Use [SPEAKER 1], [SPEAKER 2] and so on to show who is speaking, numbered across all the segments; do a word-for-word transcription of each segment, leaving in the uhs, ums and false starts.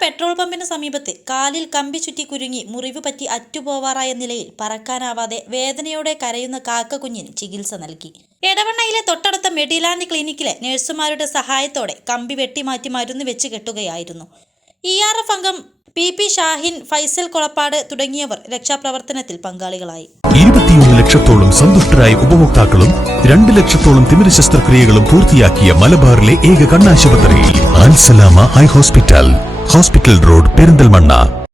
[SPEAKER 1] Petrol പമ്പിന് സമീപത്ത് കാലിൽ കമ്പി ചുറ്റി കുരുങ്ങി മുറിവ് പറ്റി അറ്റുപോവാറായ നിലയിൽ പറക്കാനാവാതെ വേദനയോടെ കരയുന്ന കാക്ക കുഞ്ഞിന് ചികിത്സ നൽകി. എടവണ്ണയിലെ തൊട്ടടുത്ത മെഡിലാൻഡ് ക്ലിനിക്കിലെ നഴ്സുമാരുടെ സഹായത്തോടെ കമ്പി വെട്ടിമാറ്റി മരുന്ന് വെച്ച് കെട്ടുകയായിരുന്നു. ഇ ആർ എഫ് അംഗം പി പി ഷാഹിൻ, ഫൈസൽ കൊളപ്പാട് തുടങ്ങിയവർ രക്ഷാപ്രവർത്തനത്തിൽ പങ്കാളികളായി.
[SPEAKER 2] ഇരുപത്തിയൊന്ന് ലക്ഷത്തോളം സന്തുഷ്ടരായ ഉപഭോക്താക്കളും രണ്ട് ലക്ഷത്തോളം തിമിര ശസ്ത്രക്രിയകളും പൂർത്തിയാക്കിയ മലബാറിലെ ഏക കണ്ണാശുപത്രി Alsalama eye hospital, hospital road, Perinthalmanna.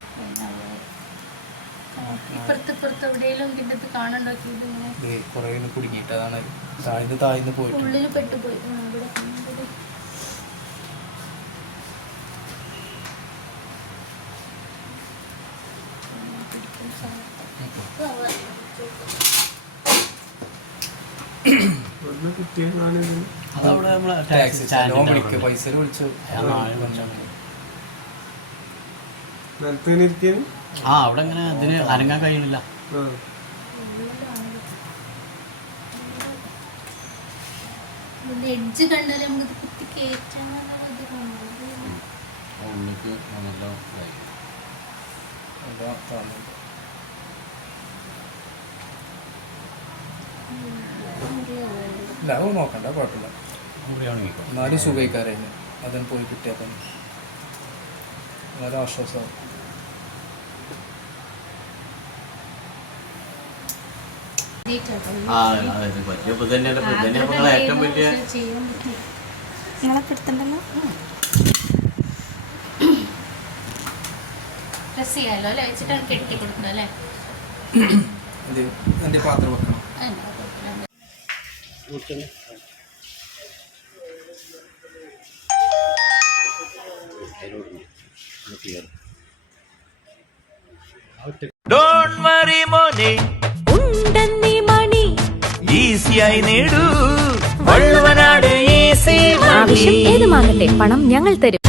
[SPEAKER 3] ആ അവിടെ ഇങ്ങനെ അതിന് അനങ്ങാൻ കഴിയണില്ല.
[SPEAKER 4] എഡ്ജ് കണ്ടാലേ നമുക്ക് കുത്തി കേറ്റാൻ
[SPEAKER 5] നോക്കണ്ട, കുഴപ്പമില്ല. എന്നാലും സുഖിക്കാരായിരുന്നു അതിന് പോയി കിട്ടിയാൽ തന്നെ വളരെ ആശ്വാസമാവും.
[SPEAKER 4] കെട്ടി കൊടുക്കണം അല്ലേ?
[SPEAKER 5] എന്റെ പാത്രം വെക്കണം.
[SPEAKER 6] Don't worry money
[SPEAKER 7] ഉണ്ടെന്നീ മണി
[SPEAKER 6] ഈസിയായി നേടൂ വള്ളുവനാട് ഈസി മണി.
[SPEAKER 7] ആവശ്യം ഏതുമാകട്ടെ പണം ഞങ്ങൾ തരും.